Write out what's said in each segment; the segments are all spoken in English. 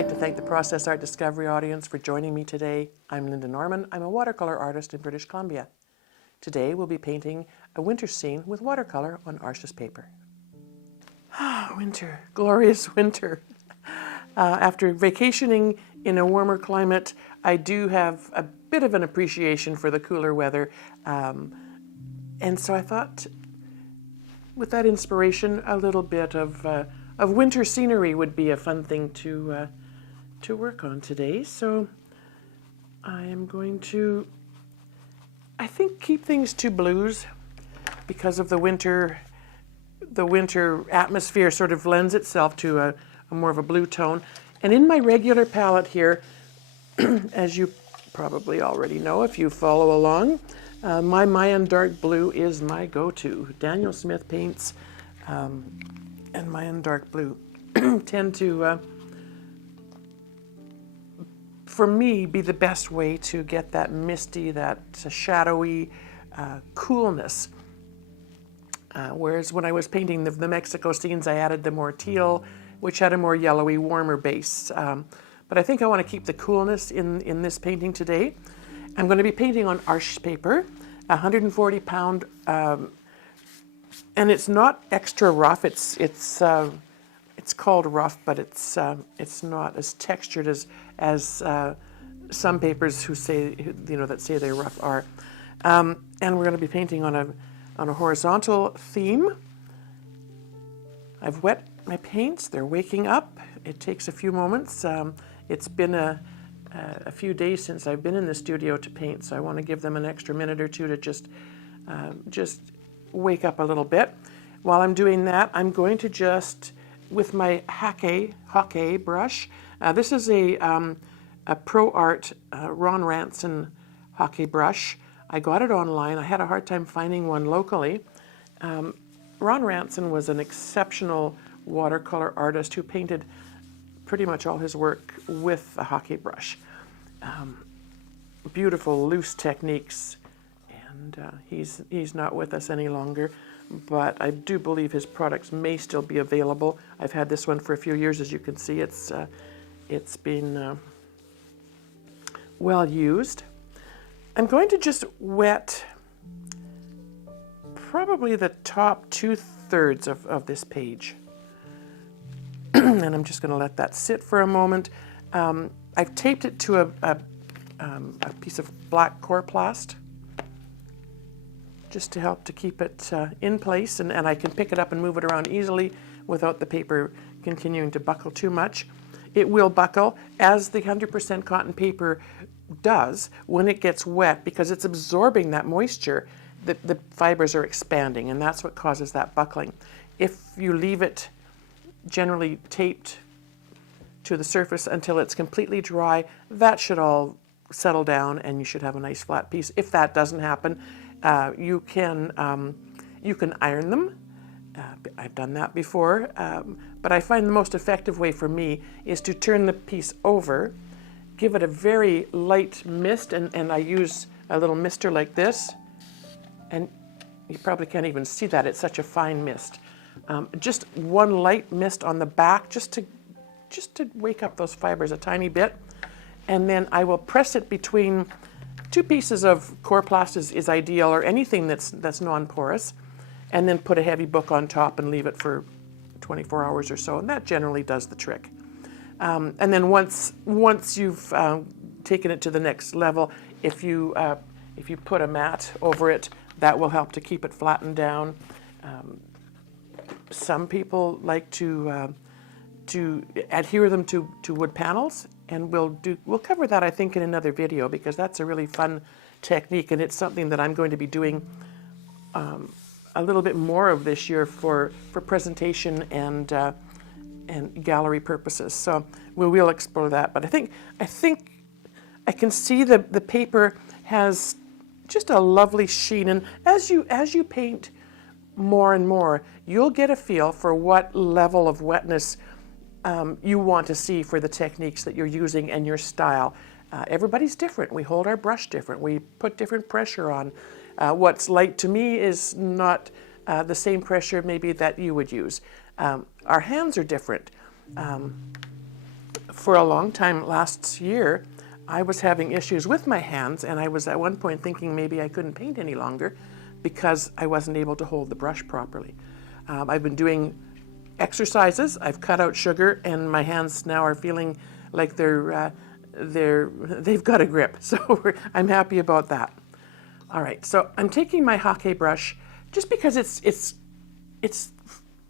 like to thank the Process Art Discovery audience for joining me today. I'm Lynda Norman. I'm a watercolor artist in British Columbia. Today we'll be painting a winter scene with watercolor on Arches paper. Winter, glorious winter. After vacationing in a warmer climate, I do have a bit of an appreciation for the cooler weather. And so I thought, with that inspiration, a little bit of winter scenery would be a fun thing to work on today. So I am going to, I think, keep things to blues because of the winter atmosphere sort of lends itself to a more of a blue tone. And in my regular palette here, as you probably already know if you follow along, my Mayan dark blue is my go-to. Daniel Smith paints and Mayan dark blue tend to, for me, be the best way to get that misty, that shadowy coolness. Whereas when I was painting the Mexico scenes, I added the more teal, which had a more yellowy, warmer base. But I think I want to keep the coolness in this painting today. I'm going to be painting on Arches paper, 140 pound, and it's not extra rough. It's called rough, but it's not as textured as some papers that say they're rough are. And we're going to be painting on a horizontal theme. I've wet my paints. They're waking up. It takes a few moments. It's been a few days since I've been in the studio to paint, so I want to give them an extra minute or two to just wake up a little bit. While I'm doing that, I'm going to just, with my hake brush, this is a Pro Art Ron Ranson hake brush. I got it online. I had a hard time finding one locally. Ron Ranson was an exceptional watercolor artist who painted pretty much all his work with a hake brush. Beautiful, loose techniques, and he's not with us any longer, but I do believe his products may still be available. I've had this one for a few years. As you can see, it's been well used. I'm going to just wet probably the top 2/3 of this page. And I'm just going to let that sit for a moment. I've taped it to a piece of black Coroplast just to help to keep it in place, and I can pick it up and move it around easily without the paper continuing to buckle too much. It will buckle, as the 100% cotton paper does when it gets wet, because it's absorbing that moisture. The fibers are expanding, and that's what causes that buckling. If you leave it generally taped to the surface until it's completely dry, that should all settle down and you should have a nice flat piece. If that doesn't happen, you can iron them. I've done that before, but I find the most effective way for me is to turn the piece over, give it a very light mist, and I use a little mister like this, and you probably can't even see that, it's such a fine mist. Just one light mist on the back, just to wake up those fibers a tiny bit, and then I will press it between two pieces of Coroplast is ideal, or anything that's non-porous, and then put a heavy book on top and leave it for 24 hours or so, and that generally does the trick. And then once you've taken it to the next level, if you put a mat over it, that will help to keep it flattened down. Some people like to adhere them to wood panels, and we'll cover that, I think, in another video, because that's a really fun technique, and it's something that I'm going to be doing a little bit more of this year for presentation and gallery purposes. So we will explore that. But I think I can see the paper has just a lovely sheen, and as you paint more and more, you'll get a feel for what level of wetness you want to see for the techniques that you're using and your style. Everybody's different. We hold our brush different. We put different pressure on. What's light to me is not the same pressure maybe that you would use. Our hands are different. for a long time last year, I was having issues with my hands, and I was at one point thinking maybe I couldn't paint any longer because I wasn't able to hold the brush properly. I've been doing exercises, I've cut out sugar, and my hands now are feeling like they've got a grip, so I'm happy about that. All right, so I'm taking my hake brush just because it's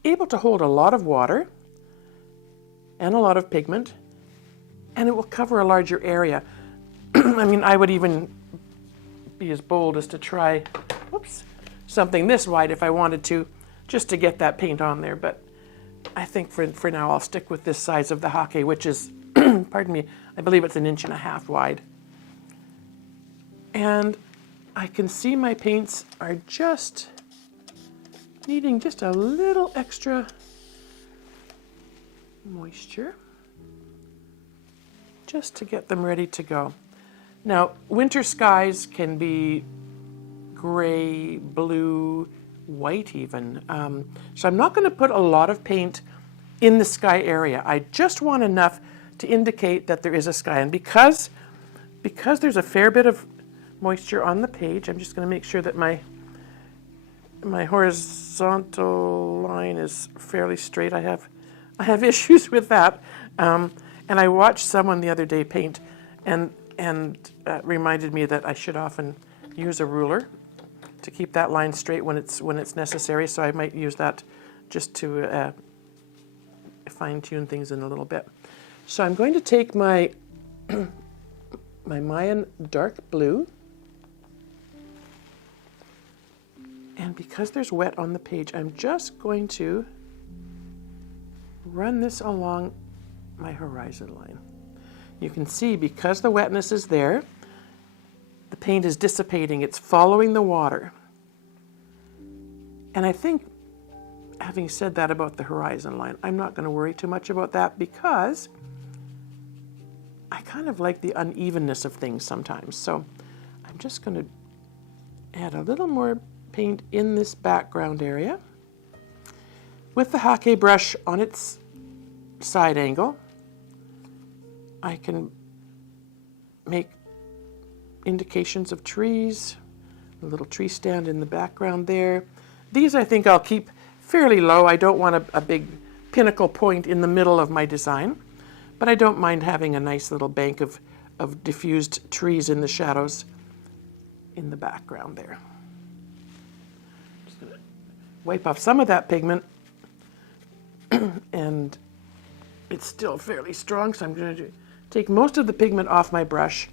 able to hold a lot of water and a lot of pigment, and it will cover a larger area. I mean, I would even be as bold as to try, something this wide if I wanted to, just to get that paint on there, but I think for now I'll stick with this size of the hake, which is, pardon me, I believe it's 1.5 inches wide. And I can see my paints are just needing just a little extra moisture just to get them ready to go. Now, winter skies can be gray, blue, white even. So I'm not going to put a lot of paint in the sky area. I just want enough to indicate that there is a sky. And because there's a fair bit of moisture on the page, I'm just going to make sure that my horizontal line is fairly straight. I have issues with that. And I watched someone the other day paint and reminded me that I should often use a ruler to keep that line straight when it's necessary. So I might use that just to fine-tune things in a little bit. So I'm going to take my my Mayan dark blue, and because there's wet on the page, I'm just going to run this along my horizon line. You can see because the wetness is there, the paint is dissipating, it's following the water. And I think, having said that about the horizon line, I'm not going to worry too much about that because I kind of like the unevenness of things sometimes. So I'm just going to add a little more paint in this background area. With the hake brush on its side angle, I can make indications of trees, a little tree stand in the background there. These I think I'll keep fairly low. I don't want a big pinnacle point in the middle of my design, but I don't mind having a nice little bank of diffused trees in the shadows in the background there. Just gonna wipe off some of that pigment, and it's still fairly strong, so I'm going to take most of the pigment off my brush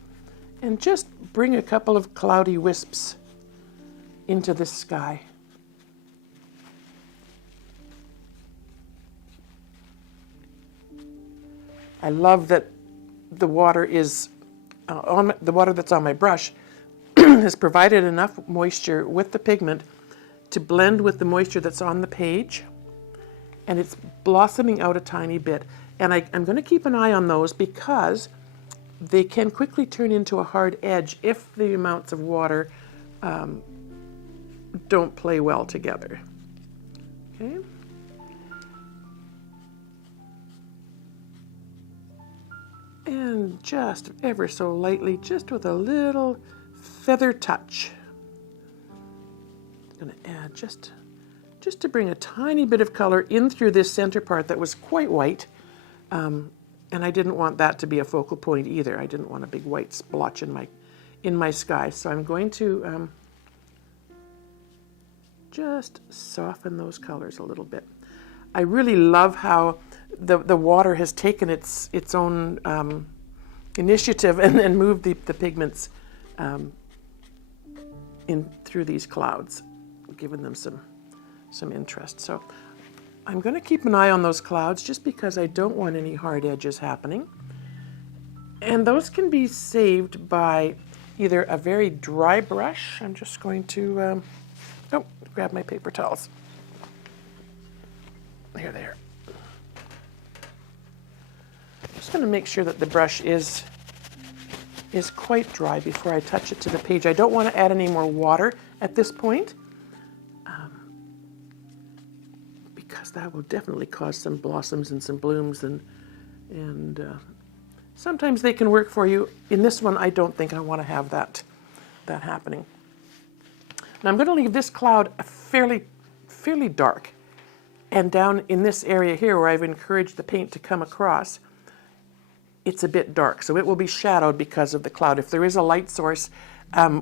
and just bring a couple of cloudy wisps into the sky. I love that the water is the water that's on my brush has provided enough moisture with the pigment to blend with the moisture that's on the page, and it's blossoming out a tiny bit. And I'm going to keep an eye on those because they can quickly turn into a hard edge if the amounts of water don't play well together. Okay. And just ever so lightly, just with a little feather touch, I'm going to add just to bring a tiny bit of color in through this center part that was quite white. And I didn't want that to be a focal point either. I didn't want a big white splotch in my sky. So I'm going to just soften those colors a little bit. I really love how the water has taken its own initiative and moved the pigments in through these clouds, giving them some interest. So I'm going to keep an eye on those clouds just because I don't want any hard edges happening. And those can be saved by either a very dry brush. I'm just going to grab my paper towels. Here they are. Just going to make sure that the brush is quite dry before I touch it to the page. I don't want to add any more water at this point, because that will definitely cause some blossoms and some blooms and sometimes they can work for you. In this one, I don't think I want to have that happening. Now I'm going to leave this cloud fairly dark. And down in this area here where I've encouraged the paint to come across, it's a bit dark. So it will be shadowed because of the cloud. If there is a light source,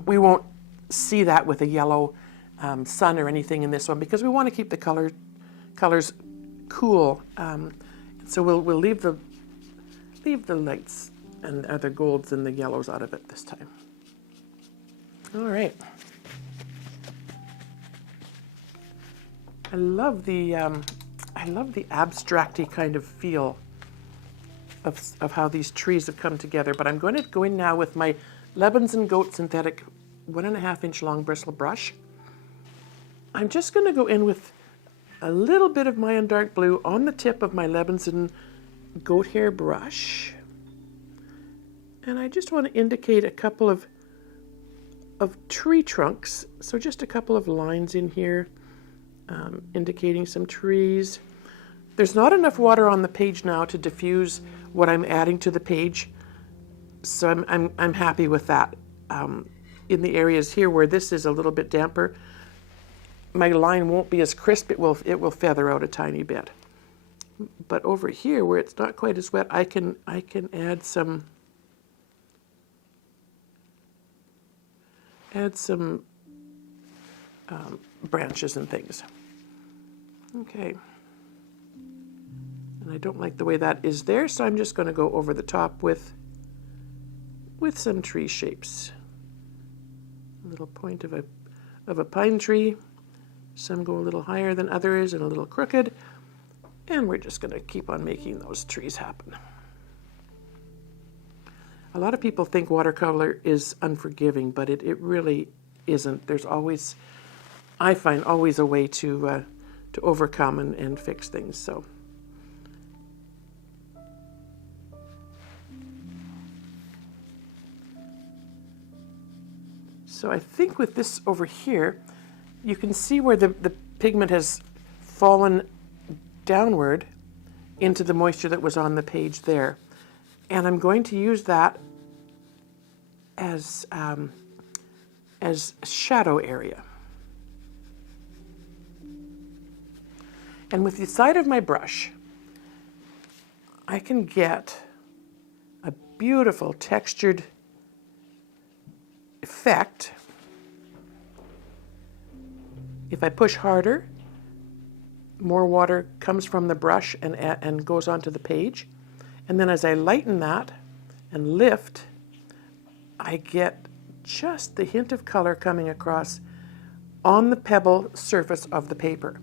we won't see that with a yellow sun or anything in this one, because we want to keep the colors cool. So we'll leave the lights and other golds and the yellows out of it this time. All right. I love the abstracty kind of feel of how these trees have come together. But I'm going to go in now with my Lebens and Goat synthetic 1.5 inch long bristle brush. I'm just going to go in with a little bit of Mayan dark blue on the tip of my Lebens and Goat hair brush. And I just want to indicate a couple of tree trunks. So just a couple of lines in here, indicating some trees. There's not enough water on the page now to diffuse what I'm adding to the page, so I'm happy with that. In the areas here where this is a little bit damper, my line won't be as crisp. It will feather out a tiny bit. But over here where it's not quite as wet, I can add some branches and things. Okay. And I don't like the way that is there, so I'm just going to go over the top with some tree shapes. A little point of a pine tree. Some go a little higher than others and a little crooked. And we're just going to keep on making those trees happen. A lot of people think watercolor is unforgiving, but it really isn't. There's always, I find, always a way to overcome and fix things. So I think with this over here, you can see where the pigment has fallen downward into the moisture that was on the page there. And I'm going to use that as shadow area. And with the side of my brush, I can get a beautiful textured effect. If I push harder, more water comes from the brush and goes onto the page. And then as I lighten that and lift, I get just the hint of color coming across on the pebble surface of the paper.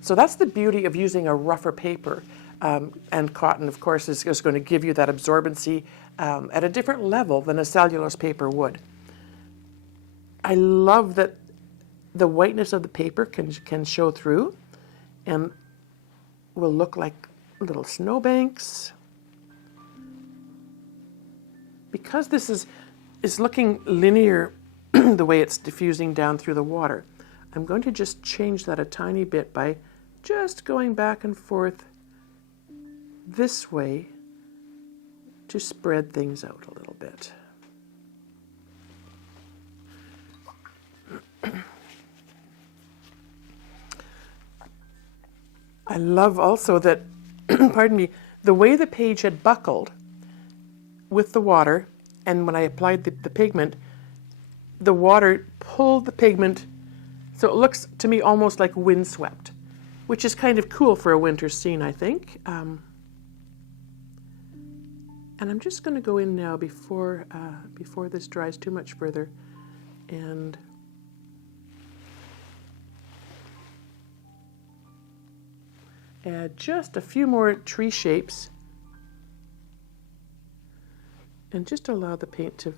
So that's the beauty of using a rougher paper. And cotton, of course, is going to give you that absorbency at a different level than a cellulose paper would. I love that the whiteness of the paper can show through and will look like little snowbanks. Because this is looking linear the way it's diffusing down through the water, I'm going to just change that a tiny bit by just going back and forth this way to spread things out a little bit. I love also that, pardon me, the way the page had buckled with the water, and when I applied the pigment, the water pulled the pigment, so it looks to me almost like windswept, which is kind of cool for a winter scene, I think. And I'm just going to go in now before this dries too much further, and add just a few more tree shapes and just allow the paint to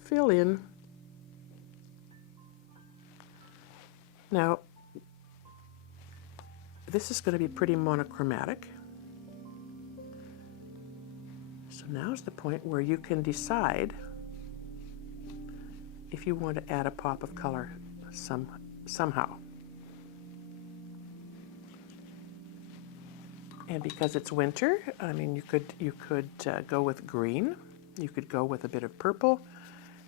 fill in. Now, this is going to be pretty monochromatic. So now's the point where you can decide if you want to add a pop of color somehow. And because it's winter, I mean, you could go with green. You could go with a bit of purple.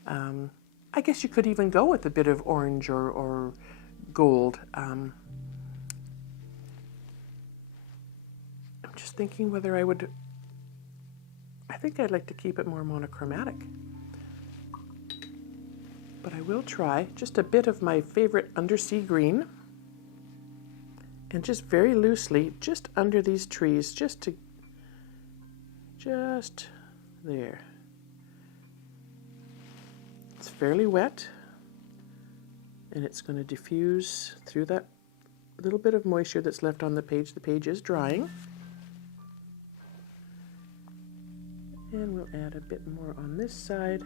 I guess you could even go with a bit of orange or gold. I'm just thinking whether I think I'd like to keep it more monochromatic. But I will try just a bit of my favorite undersea green, and just very loosely, just under these trees, just there. It's fairly wet, and it's going to diffuse through that little bit of moisture that's left on the page. The page is drying. And we'll add a bit more on this side.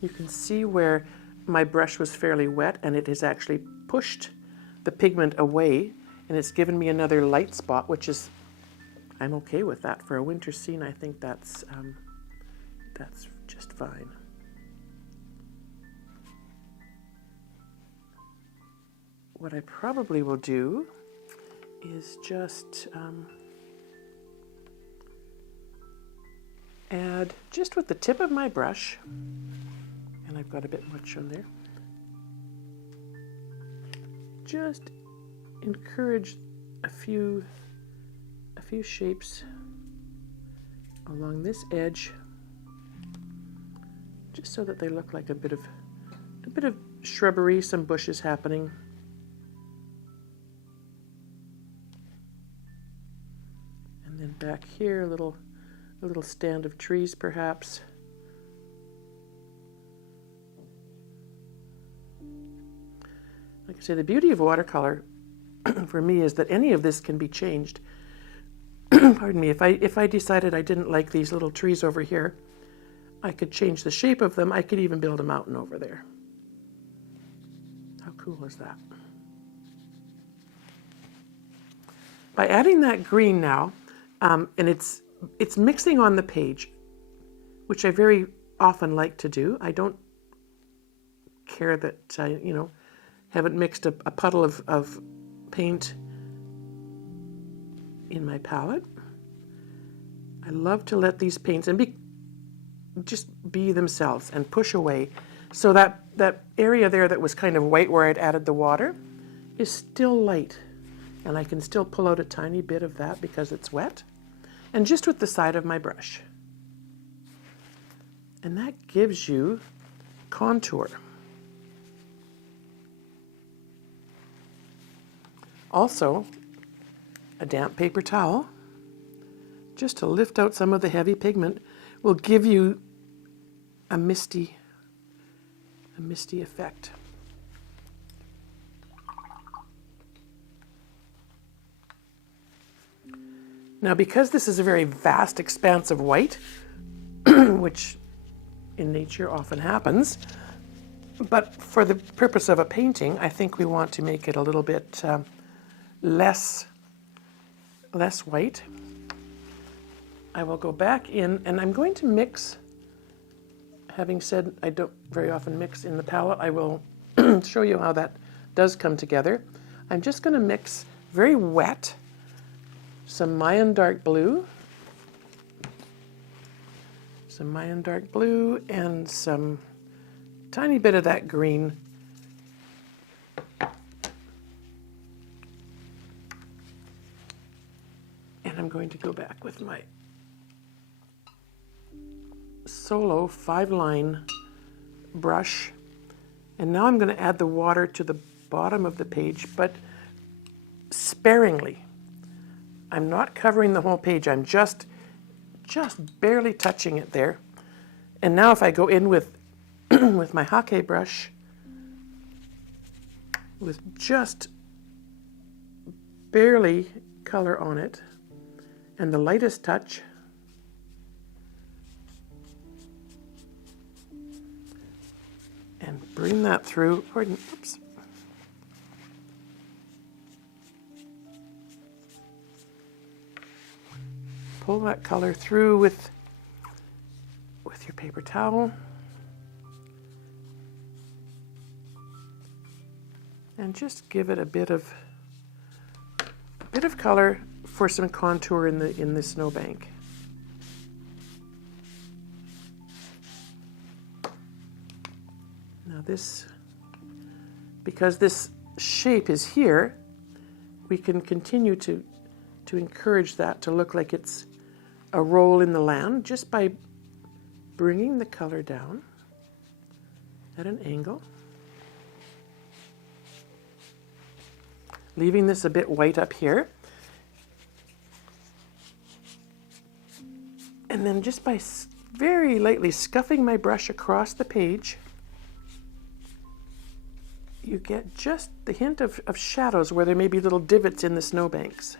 You can see where my brush was fairly wet, and it has actually pushed the pigment away, and it's given me another light spot, which is, I'm okay with that. For a winter scene, I think that's just fine. What I probably will do is just add, just with the tip of my brush, and I've got a bit much on there, just encourage a few shapes along this edge, just so that they look like a bit of shrubbery, some bushes happening. And then back here, a little stand of trees, perhaps. Like I say, the beauty of watercolor for me is that any of this can be changed. Pardon me, if I decided I didn't like these little trees over here, I could change the shape of them. I could even build a mountain over there. How cool is that? By adding that green now, and it's mixing on the page, which I very often like to do. I don't care that I, haven't mixed a puddle of paint in my palette. I love to let these paints just be themselves and push away. So that area there that was kind of white where I'd added the water is still light. And I can still pull out a tiny bit of that because it's wet. And just with the side of my brush. And that gives you contour. Also, a damp paper towel, just to lift out some of the heavy pigment, will give you a misty effect. Now, because this is a very vast expanse of white, which in nature often happens, but for the purpose of a painting, I think we want to make it a little bit less white. I will go back in, and I'm going to mix. Having said I don't very often mix in the palette, I will show you how that does come together. I'm just going to mix very wet some Mayan dark blue, and some tiny bit of that green. And I'm going to go back with my Solo 5-line brush. And now I'm going to add the water to the bottom of the page, but sparingly. I'm not covering the whole page. I'm just barely touching it there. And now if I go in with with my hake brush, with just barely color on it, and the lightest touch, and bring that through, oops. Pull that color through with your paper towel. And just give it a bit of color for some contour in the snowbank. Now this, because this shape is here, we can continue to encourage that to look like it's a roll in the land just by bringing the color down at an angle. Leaving this a bit white up here. And then just by very lightly scuffing my brush across the page, you get just the hint of shadows where there may be little divots in the snowbanks.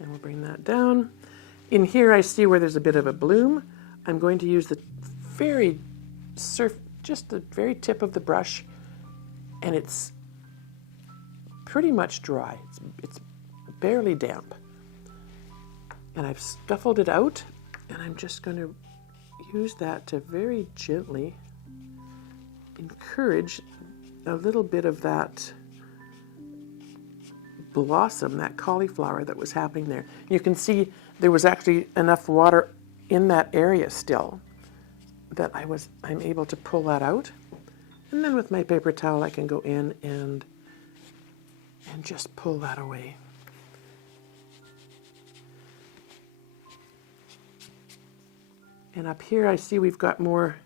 And we'll bring that down. In here I see where there's a bit of a bloom. I'm going to use the just the very tip of the brush, and it's pretty much dry. It's barely damp. And I've scuffled it out, and I'm just going to use that to very gently encourage a little bit of that blossom, that cauliflower that was happening there. You can see there was actually enough water in that area still that I'm able to pull that out. And then with my paper towel I can go in and just pull that away. And up here I see we've got more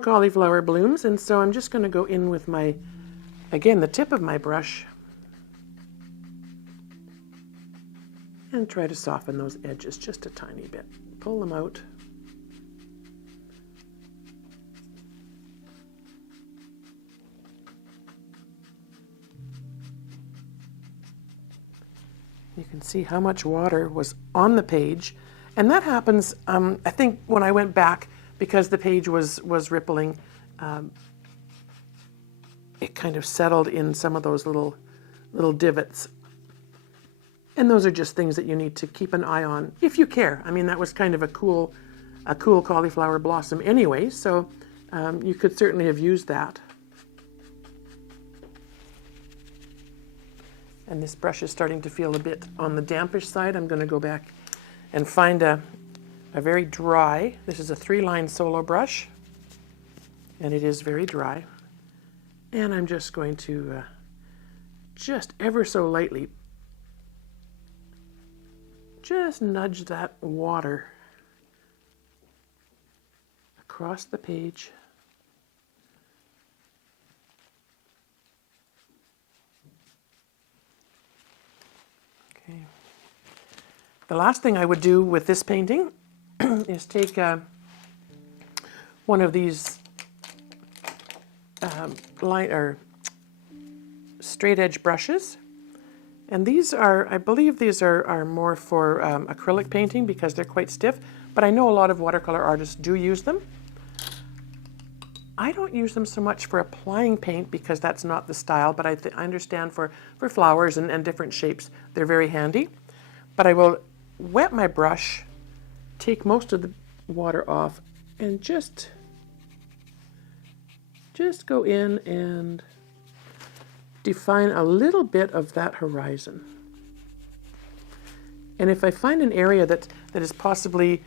cauliflower blooms, and so I'm just going to go in with again, the tip of my brush and try to soften those edges just a tiny bit. Pull them out. You can see how much water was on the page, and that happens, I think, when I went back, because the page was rippling, it kind of settled in some of those little divots. And those are just things that you need to keep an eye on if you care. I mean, that was kind of a cool cauliflower blossom anyway, so you could certainly have used that. And this brush is starting to feel a bit on the dampish side. I'm going to go back and find a very dry, this is a 3-line solo brush, and it is very dry. And I'm just going to just ever so lightly just nudge that water across the page. Okay. The last thing I would do with this painting is take one of these light or straight edge brushes, and these are, I believe these are more for acrylic painting because they're quite stiff, but I know a lot of watercolor artists do use them. I don't use them so much for applying paint because that's not the style, but I understand for flowers and different shapes they're very handy. But I will wet my brush, take most of the water off, and just go in and define a little bit of that horizon. And if I find an area that is possibly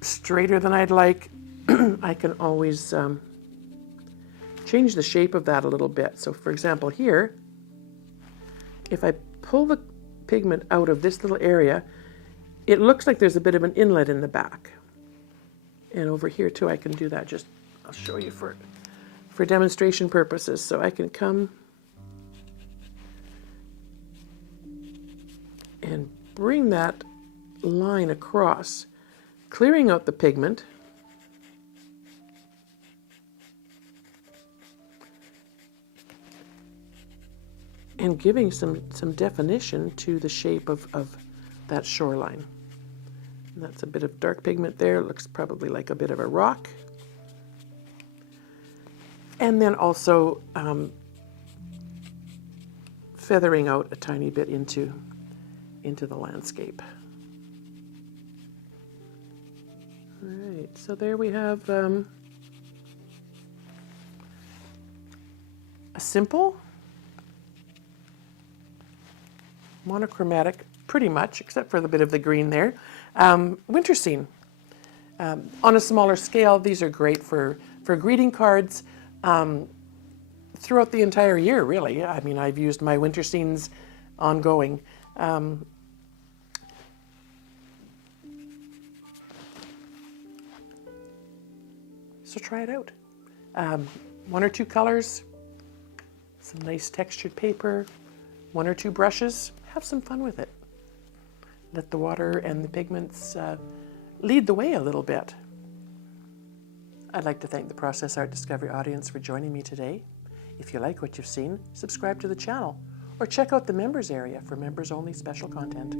straighter than I'd like, I can always change the shape of that a little bit. So for example here, if I pull the pigment out of this little area, it looks like there's a bit of an inlet in the back. And over here too, I can do that. I'll show you for demonstration purposes. So I can come and bring that line across, clearing out the pigment, and giving some definition to the shape of that shoreline. And that's a bit of dark pigment there. It looks probably like a bit of a rock. And then also feathering out a tiny bit into the landscape. All right, so there we have a simple monochromatic, pretty much, except for the bit of the green there. Winter scene. On a smaller scale, these are great for greeting cards throughout the entire year, really. I mean, I've used my winter scenes ongoing. So try it out. One or two colors, some nice textured paper, one or two brushes. Have some fun with it. Let the water and the pigments lead the way a little bit. I'd like to thank the Process Art Discovery audience for joining me today. If you like what you've seen, subscribe to the channel or check out the members area for members-only special content.